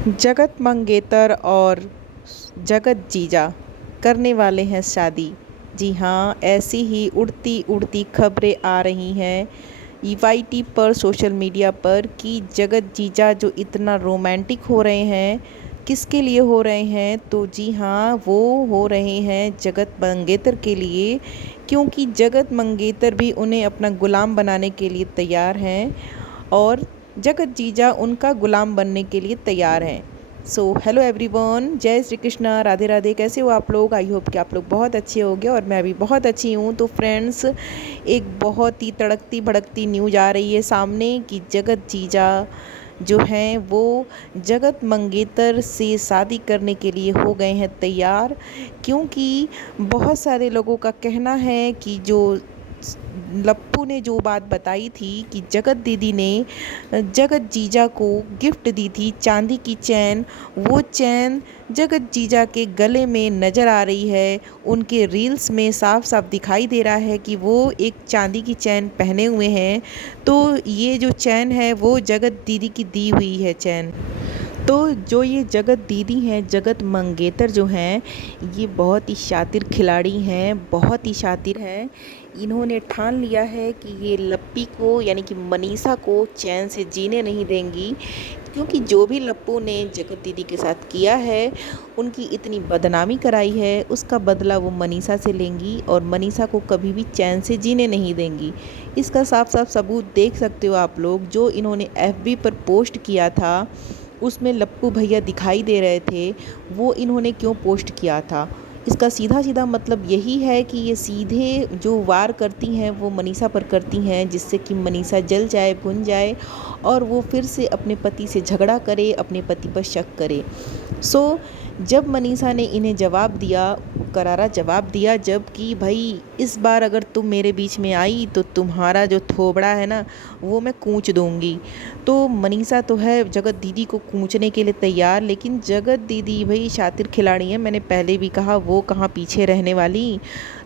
जगत मंगेतर और जगत जीजा करने वाले हैं शादी। जी हाँ, ऐसी ही उड़ती उड़ती खबरें आ रही हैं ईवाईटी पर, सोशल मीडिया पर, कि जगत जीजा जो इतना रोमांटिक हो रहे हैं, किसके लिए हो रहे हैं? तो जी हाँ, वो हो रहे हैं जगत मंगेतर के लिए, क्योंकि जगत मंगेतर भी उन्हें अपना गुलाम बनाने के लिए तैयार हैं और जगत जीजा उनका गुलाम बनने के लिए तैयार हैं। सो हेलो एवरीवन, जय श्री कृष्णा, राधे राधे। कैसे हो आप लोग? आई होप कि आप लोग बहुत अच्छे होंगे और मैं भी बहुत अच्छी हूँ। तो फ्रेंड्स, एक बहुत ही तड़कती भड़कती न्यूज़ आ रही है सामने कि जगत जीजा जो हैं वो जगत मंगेतर से शादी करने के लिए हो गए हैं तैयार। क्योंकि बहुत सारे लोगों का कहना है कि जो लप्पू ने जो बात बताई थी कि जगत दीदी ने जगत जीजा को गिफ्ट दी थी चांदी की चैन, वो चैन जगत जीजा के गले में नज़र आ रही है। उनके रील्स में साफ साफ दिखाई दे रहा है कि वो एक चांदी की चैन पहने हुए हैं। तो ये जो चैन है वो जगत दीदी की दी हुई है चैन। तो जो ये जगत दीदी हैं, जगत मंगेतर जो हैं, ये बहुत ही शातिर खिलाड़ी हैं, बहुत ही शातिर हैं। इन्होंने ठान लिया है कि ये लप्पी को, यानी कि मनीषा को, चैन से जीने नहीं देंगी। क्योंकि जो भी लप्पू ने जगत दीदी के साथ किया है, उनकी इतनी बदनामी कराई है, उसका बदला वो मनीषा से लेंगी और मनीषा को कभी भी चैन से जीने नहीं देंगी। इसका साफ साफ सबूत देख सकते हो आप लोग। जो इन्होंने एफबी पर पोस्ट किया था, उसमें लप्पू भैया दिखाई दे रहे थे, वो इन्होंने क्यों पोस्ट किया था? इसका सीधा सीधा मतलब यही है कि ये सीधे जो वार करती हैं वो मनीषा पर करती हैं, जिससे कि मनीषा जल जाए, भुन जाए और वो फिर से अपने पति से झगड़ा करे, अपने पति पर शक करे। सो जब मनीषा ने इन्हें जवाब दिया, करारा जवाब दिया, जब कि भाई इस बार अगर तुम मेरे बीच में आई तो तुम्हारा जो थोबड़ा है ना, वो मैं कूच दूंगी। तो मनीषा तो है जगत दीदी को कूचने के लिए तैयार, लेकिन जगत दीदी भाई शातिर खिलाड़ी हैं, मैंने पहले भी कहा, वो कहाँ पीछे रहने वाली।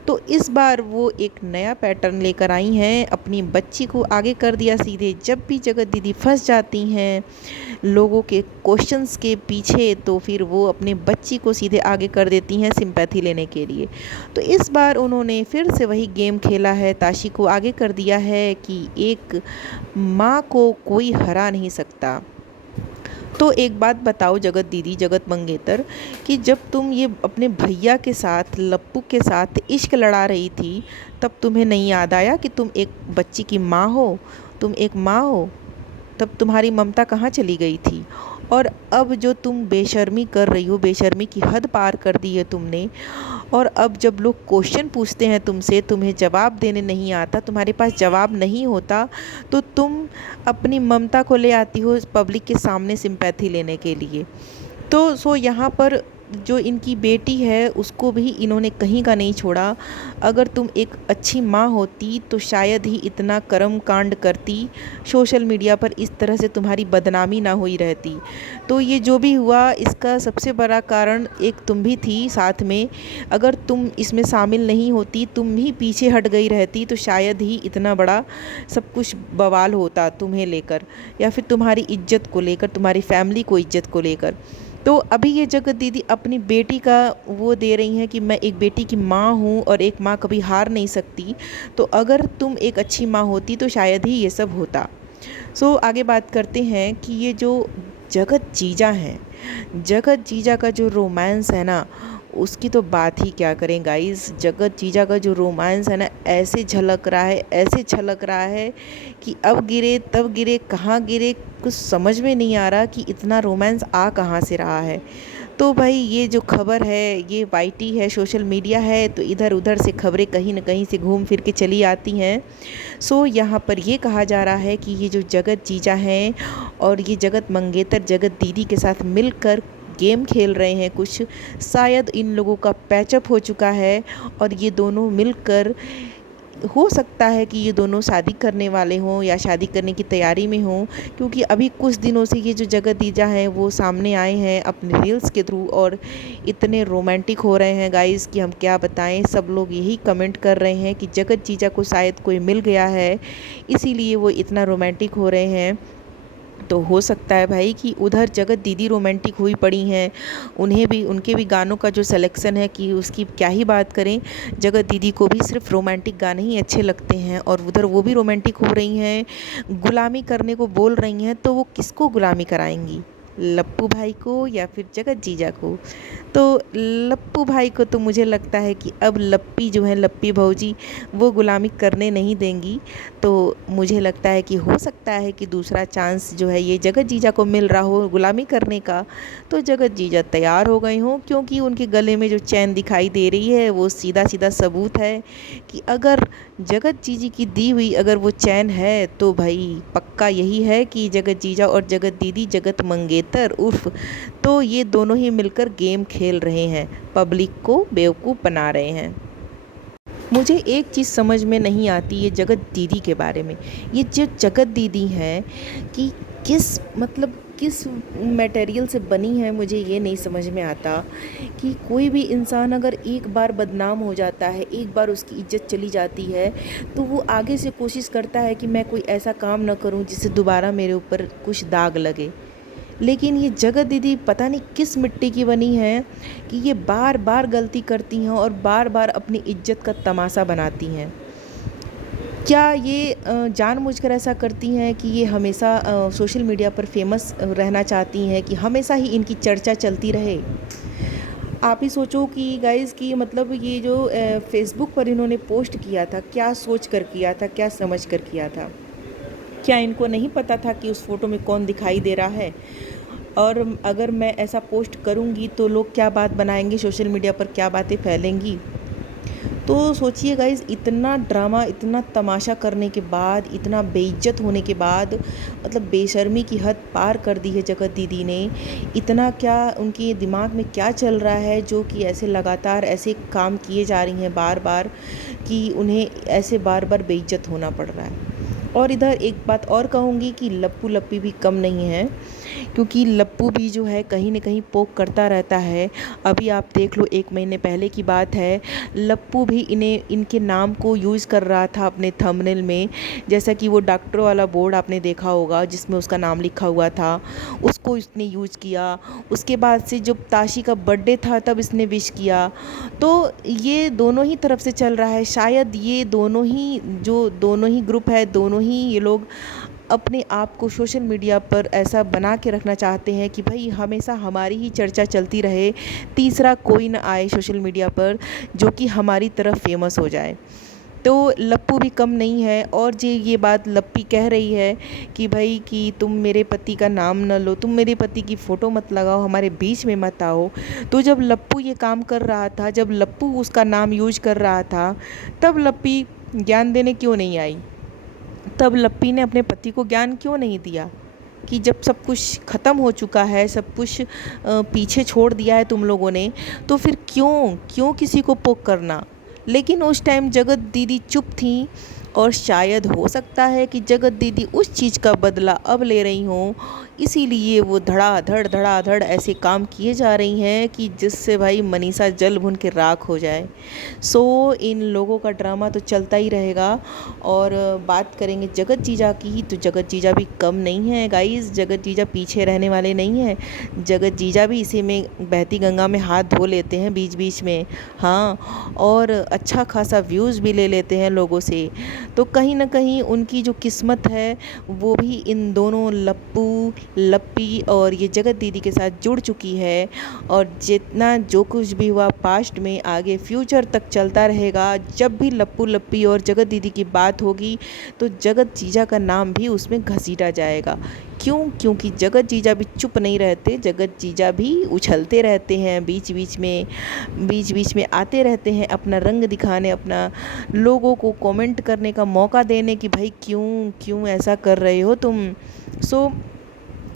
तो इस बार वो एक नया पैटर्न लेकर आई हैं, अपनी बच्ची को आगे कर दिया सीधे। जब भी जगत दीदी फंस जाती हैं लोगों के क्वेश्चंस के पीछे, तो फिर वो अपने बच्ची को सीधे आगे कर देती हैं सिंपैथी लेने के लिए। तो इस बार उन्होंने फिर से वही गेम खेला है, ताशी को आगे कर दिया है कि एक माँ को कोई हरा नहीं सकता। तो एक बात बताओ जगत दीदी, जगत मंगेतर, कि जब तुम ये अपने भैया के साथ, लप्पू के साथ इश्क लड़ा रही थी, तब तुम्हें नहीं याद आया कि तुम एक बच्ची की माँ हो, तुम एक माँ हो? तब तुम्हारी ममता कहाँ चली गई थी? और अब जो तुम बेशर्मी कर रही हो, बेशर्मी की हद पार कर दी है तुमने। और अब जब लोग क्वेश्चन पूछते हैं तुमसे, तुम्हें जवाब देने नहीं आता, तुम्हारे पास जवाब नहीं होता, तो तुम अपनी ममता को ले आती हो पब्लिक के सामने सिंपैथी लेने के लिए। तो यहाँ पर जो इनकी बेटी है उसको भी इन्होंने कहीं का नहीं छोड़ा। अगर तुम एक अच्छी माँ होती तो शायद ही इतना कर्म कांड करती, सोशल मीडिया पर इस तरह से तुम्हारी बदनामी ना हुई रहती। तो ये जो भी हुआ, इसका सबसे बड़ा कारण एक तुम भी थी साथ में। अगर तुम इसमें शामिल नहीं होती, तुम ही पीछे हट गई रहती, तो शायद ही इतना बड़ा सब कुछ बवाल होता तुम्हें लेकर, या फिर तुम्हारी इज्जत को लेकर, तुम्हारी फैमिली को इज्जत को लेकर। तो अभी ये जगत दीदी अपनी बेटी का वो दे रही हैं कि मैं एक बेटी की माँ हूँ और एक माँ कभी हार नहीं सकती। तो अगर तुम एक अच्छी माँ होती तो शायद ही ये सब होता। आगे बात करते हैं कि ये जो जगत जीजा हैं, जगत जीजा का जो रोमांस है ना, उसकी तो बात ही क्या करें गाइस। जगत जीजा का जो रोमांस है ना, ऐसे झलक रहा है, ऐसे झलक रहा है कि अब गिरे तब गिरे, कहाँ गिरे कुछ समझ में नहीं आ रहा कि इतना रोमांस आ कहाँ से रहा है। तो भाई ये जो खबर है, ये वाईटी है, सोशल मीडिया है, तो इधर उधर से खबरें कहीं न कहीं से घूम फिर के चली आती हैं। यहाँ पर ये कहा जा रहा है कि ये जो जगत जीजा हैं और ये जगत मंगेतर जगत दीदी के साथ मिलकर गेम खेल रहे हैं कुछ, शायद इन लोगों का पैचअप हो चुका है और ये दोनों मिलकर, हो सकता है कि ये दोनों शादी करने वाले हों या शादी करने की तैयारी में हों। क्योंकि अभी कुछ दिनों से ये जो जगत जीजा हैं वो सामने आए हैं अपने रील्स के थ्रू और इतने रोमांटिक हो रहे हैं गाइस कि हम क्या बताएं। सब लोग यही कमेंट कर रहे हैं कि जगत जीजा को शायद कोई मिल गया है, इसीलिए वो इतना रोमांटिक हो रहे हैं। तो हो सकता है भाई कि उधर जगत दीदी रोमांटिक हुई पड़ी हैं, उन्हें भी उनके भी गानों का जो सिलेक्शन है कि उसकी क्या ही बात करें। जगत दीदी को भी सिर्फ रोमांटिक गाने ही अच्छे लगते हैं और उधर वो भी रोमांटिक हो रही हैं, गुलामी करने को बोल रही हैं, तो वो किसको गुलामी कराएंगी, लप्पू भाई को या फिर जगत जीजा को। तो लप्पू भाई को तो मुझे लगता है कि अब लप्पी जो है, लप्पी भौजी, वो गुलामी करने नहीं देंगी। तो मुझे लगता है कि हो सकता है कि दूसरा चांस जो है ये जगत जीजा को मिल रहा हो गुलामी करने का, तो जगत जीजा तैयार हो गए हों, क्योंकि उनके गले में जो चैन दिखाई दे रही है वो सीधा सीधा सबूत है कि अगर जगत जीजी की दी हुई अगर वो चैन है तो भाई पक्का यही है कि जगत जीजा और जगत दीदी, जगत मंगेतर उर्फ, तो ये दोनों ही मिलकर गेम खेल रहे हैं, पब्लिक को बेवकूफ़ बना रहे हैं। मुझे एक चीज़ समझ में नहीं आती ये जगत दीदी के बारे में। ये जो जगत दीदी हैं कि किस मतलब किस मटेरियल से बनी है, मुझे ये नहीं समझ में आता कि कोई भी इंसान अगर एक बार बदनाम हो जाता है, एक बार उसकी इज्जत चली जाती है, तो वो आगे से कोशिश करता है कि मैं कोई ऐसा काम ना करूं जिससे दोबारा मेरे ऊपर कुछ दाग लगे। लेकिन ये जगत दीदी पता नहीं किस मिट्टी की बनी है कि ये बार बार गलती करती हैं और बार बार अपनी इज्जत का तमाशा बनाती हैं। क्या ये जानबूझकर ऐसा करती हैं कि ये हमेशा सोशल मीडिया पर फेमस रहना चाहती हैं कि हमेशा ही इनकी चर्चा चलती रहे। आप ही सोचो कि गाइज़ कि मतलब ये जो फेसबुक पर इन्होंने पोस्ट किया था, क्या सोच कर किया था, क्या समझ कर किया था। क्या इनको नहीं पता था कि उस फ़ोटो में कौन दिखाई दे रहा है, और अगर मैं ऐसा पोस्ट करूँगी तो लोग क्या बात बनाएंगे, सोशल मीडिया पर क्या बातें फैलेंगी। तो सोचिए गाइज़, इतना ड्रामा, इतना तमाशा करने के बाद, इतना बेइज्जत होने के बाद, मतलब बेशर्मी की हद पार कर दी है जगत दीदी ने। इतना क्या उनके दिमाग में क्या चल रहा है जो कि ऐसे लगातार ऐसे काम किए जा रही हैं बार बार कि उन्हें ऐसे बार बार बेइज्जत होना पड़ रहा है। और इधर एक बात और कहूँगी कि लप्पू लप्पी भी कम नहीं है, क्योंकि लप्पू भी जो है कहीं न कहीं पोक करता रहता है। अभी आप देख लो, 1 महीने पहले की बात है, लप्पू भी इनके नाम को यूज़ कर रहा था अपने थंबनेल में। जैसा कि वो डॉक्टर वाला बोर्ड आपने देखा होगा जिसमें उसका नाम लिखा हुआ था, उसको इसने यूज़ किया। उसके बाद से जब ताशी का बर्थडे था तब इसने विश किया। तो ये दोनों ही तरफ से चल रहा है। शायद ये दोनों ही ग्रुप है, दोनों ही ये लोग अपने आप को सोशल मीडिया पर ऐसा बना के रखना चाहते हैं कि भाई हमेशा हमारी ही चर्चा चलती रहे, तीसरा कोई ना आए सोशल मीडिया पर जो कि हमारी तरफ फेमस हो जाए। तो लप्पू भी कम नहीं है। और ये बात लप्पी कह रही है कि भाई कि तुम मेरे पति का नाम न लो, तुम मेरे पति की फ़ोटो मत लगाओ, हमारे बीच में मत आओ। तो जब लप्पू ये काम कर रहा था, जब लप्पू उसका नाम यूज कर रहा था, तब लप्पी ज्ञान देने क्यों नहीं आई? तब लप्पी ने अपने पति को ज्ञान क्यों नहीं दिया कि जब सब कुछ ख़त्म हो चुका है, सब कुछ पीछे छोड़ दिया है तुम लोगों ने, तो फिर क्यों क्यों किसी को पोक करना। लेकिन उस टाइम जगत दीदी चुप थी, और शायद हो सकता है कि जगत दीदी उस चीज़ का बदला अब ले रही हों, इसीलिए वो धड़ाधड़ ऐसे काम किए जा रही हैं कि जिससे भाई मनीषा जल भुन के राख हो जाए। सो इन लोगों का ड्रामा तो चलता ही रहेगा। और बात करेंगे जगत जीजा की, तो जगत जीजा भी कम नहीं है गाइस, जगत जीजा पीछे रहने वाले नहीं हैं। जगत जीजा भी इसी में बहती गंगा में हाथ धो लेते हैं बीच बीच में, हाँ, और अच्छा खासा व्यूज़ भी ले लेते हैं लोगों से। तो कहीं ना कहीं उनकी जो किस्मत है वो भी इन दोनों लप्पू लप्पी और ये जगत दीदी के साथ जुड़ चुकी है। और जितना जो कुछ भी हुआ पास्ट में, आगे फ्यूचर तक चलता रहेगा। जब भी लप्पू लप्पी और जगत दीदी की बात होगी तो जगत जीजा का नाम भी उसमें घसीटा जाएगा। क्यों? क्योंकि जगत जीजा भी चुप नहीं रहते, जगत जीजा भी उछलते रहते हैं, बीच बीच में आते रहते हैं अपना रंग दिखाने, अपना लोगों को कमेंट करने का मौका देने कि भाई क्यों क्यों ऐसा कर रहे हो तुम। सो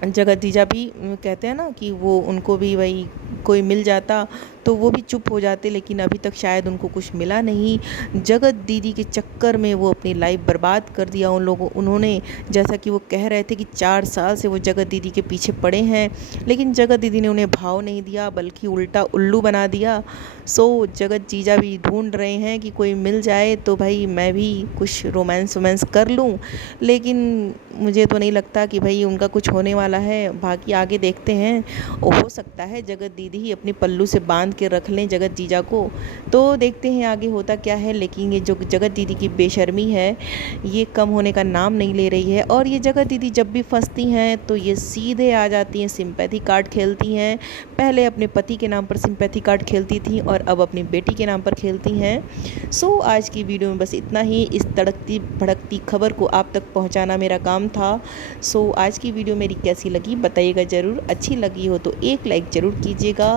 जगत जीजा भी कहते हैं ना कि वो उनको भी वही कोई मिल जाता तो वो भी चुप हो जाते, लेकिन अभी तक शायद उनको कुछ मिला नहीं। जगत दीदी के चक्कर में वो अपनी लाइफ बर्बाद कर दिया उन्होंने। जैसा कि वो कह रहे थे कि 4 साल से वो जगत दीदी के पीछे पड़े हैं, लेकिन जगत दीदी ने उन्हें भाव नहीं दिया, बल्कि उल्टा उल्लू बना दिया। सो जगत जीजा भी ढूंढ रहे हैं कि कोई मिल जाए तो भाई मैं भी कुछ रोमांस वोमांस कर लूँ, लेकिन मुझे तो नहीं लगता कि भाई उनका कुछ होने वाला है। बाकी आगे देखते हैं, हो सकता है जगत दीदी ही अपनी पल्लू से बांध के रख लें जगत जीजा को। तो देखते हैं आगे होता क्या है। लेकिन ये जो जगत दीदी की बेशर्मी है, ये कम होने का नाम नहीं ले रही है। और ये जगत दीदी जब भी फंसती हैं तो ये सीधे आ जाती हैं, सिंपैथी कार्ड खेलती हैं। पहले अपने पति के नाम पर सिंपैथी कार्ड खेलती थी और अब अपनी बेटी के नाम पर खेलती हैं। सो आज की वीडियो में बस इतना ही। इस तड़कती भड़कती खबर को आप तक पहुंचाना मेरा काम था। सो आज की वीडियो मेरी कैसी लगी बताइएगा ज़रूर। अच्छी लगी हो तो एक लाइक ज़रूर कीजिएगा,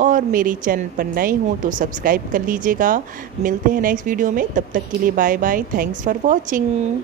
और मेरे चैनल पर नए हो तो सब्सक्राइब कर लीजिएगा। मिलते हैं नेक्स्ट वीडियो में, तब तक के लिए bye bye. Thanks for watching.